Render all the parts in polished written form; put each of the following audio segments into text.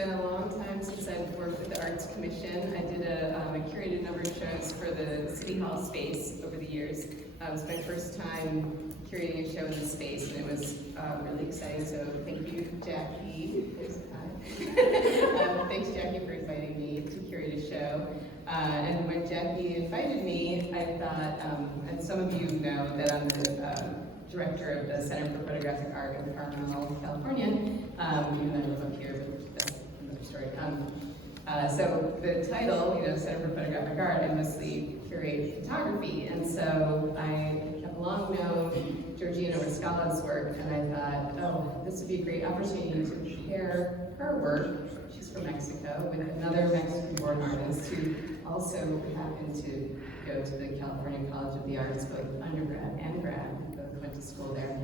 been a long time since I've worked with the Arts Commission. I did I curated a number of shows for the City Hall space over the years. It was my first time curating a show in the space, and it was really exciting, so thank you, Jackie. Thanks, Jackie, for inviting me to curate a show. And when Jackie invited me, I thought, and some of you know that I'm the director of the Center for Photographic Art in Carmel, California, even though I live up here, but that's another story. So the title, Center for Photographic Art, I mostly curate photography, and so I have long known Georgina Reskala's work, and I thought, oh, this would be a great opportunity to pair her work, she's from Mexico, with another Mexican-born artist who also happened to go to the California College of the Arts, both undergrad and grad, both went to school there.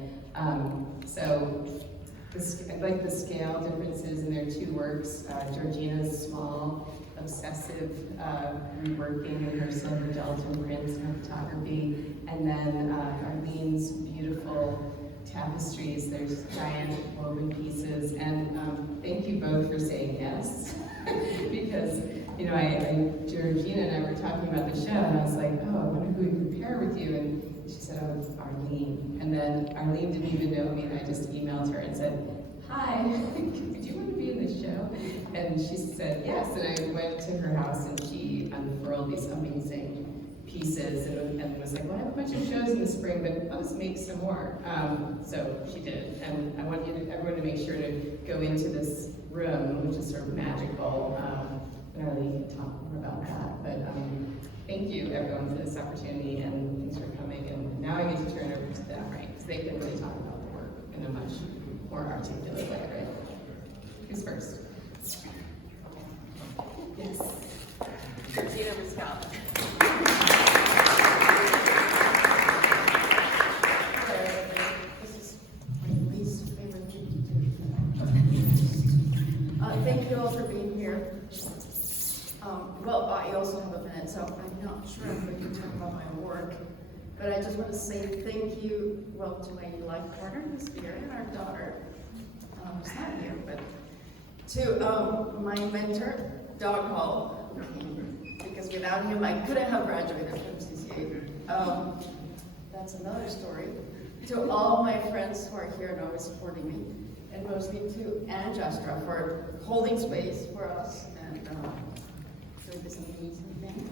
So I like the scale differences in their two works. Georgina's small, obsessive reworking in her silver gelatin prints and photography, and then Arlene's beautiful tapestries. There's giant woven pieces, and thank you both for saying yes, because Georgina and I were talking about the show, and I was like, oh, I wonder who we could pair with you, and she said, oh, Arleene. And then Arleene didn't even know me, and I just emailed her and said, hi, do you want to be in the show? And she said yes, and I went to her house, and she unfurled these amazing pieces, and was like, well, I have a bunch of shows in the spring, but let's make some more. So she did, and I want everyone to make sure to go into this room, which is sort of magical. And Arleene can talk more about that, but thank you everyone for this opportunity, and thanks for coming, and now I get to turn over to them, right, because they can really talk about the work in a much more articulate way, right? Who's first? Yes. Georgina Reskala. This is my least favorite thing to do. Thank you all for being here. Well, I also have a minute, so I'm not sure if we can talk about my work, but I just want to say thank you, well, to my life partner who's here, and our daughter, who's not here, but to my mentor, Doug Hall, because without him, I couldn't have graduated from CCA. That's another story. To all my friends who are here and always supporting me, and mostly to Anne Jastra for holding space for us, and for this amazing thing.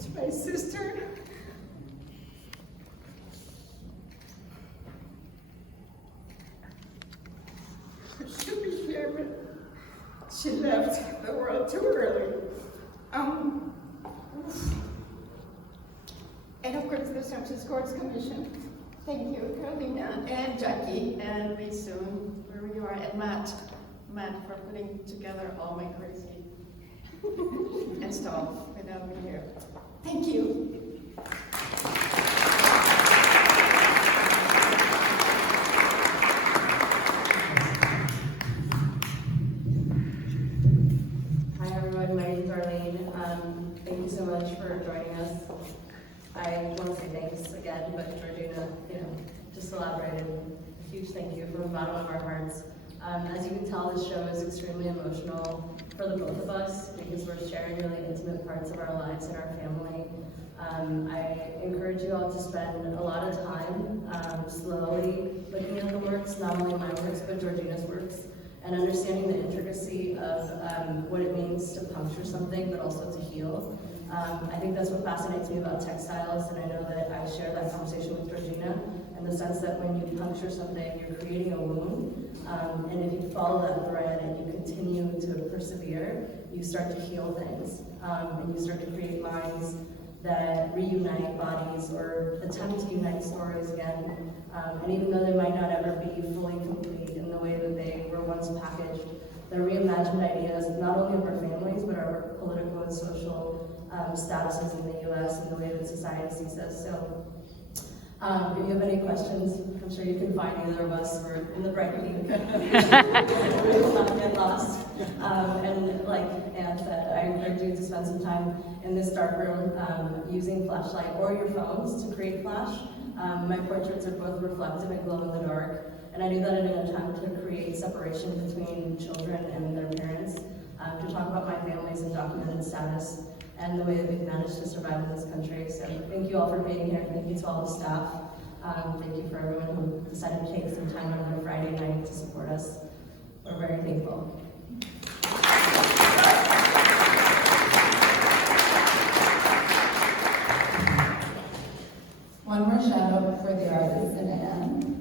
To my sister, who should be here, but she left the world too early. And of course, the San Francisco Arts Commission. Thank you, Carolina and Jackie, and me soon, wherever you are, and Matt for putting together all my crazy and stuff without me here. Thank you. Hi everyone, my name is Arleene. Thank you so much for joining us. I want to say thanks again, but Georgina, just elaborated. A huge thank you from the bottom of our hearts. As you can tell, this show is extremely emotional for the both of us because we're sharing really intimate parts of our lives and our family. I encourage you all to spend a lot of time slowly looking at the works, not only my works, but Georgina's works, and understanding the intricacy of what it means to puncture something, but also to heal. I think that's what fascinates me about textiles, and I know that I share that conversation with Georgina, in the sense that when you puncture something, you're creating a wound, and if you follow that thread and you continue to persevere, you start to heal things, and you start to create minds that reunite bodies or attempt to unite stories again, and even though they might not ever be fully complete in the way that they were once packaged, they're reimagined ideas not only of our families, but our political and social statuses in the US and the way that society sees us. So if you have any questions, I'm sure you can find either of us. We're in the bright pink. We will not get lost. And like Anne said, I encourage you to spend some time in this dark room using flashlight or your phones to create flash. My portraits are both reflective and glow in the dark, and I do that in an attempt to create separation between children and their parents, to talk about my family's undocumented status and the way that we've managed to survive in this country. So thank you all for being here. Thank you to all the staff. Thank you for everyone who decided to take some time out of their Friday night to support us. We're very thankful. One more shout out for the artists in AM.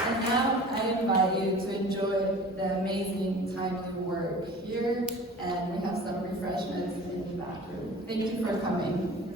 And now I invite you to enjoy the amazing timely work here, and we have some refreshments in the back room. Thank you for coming.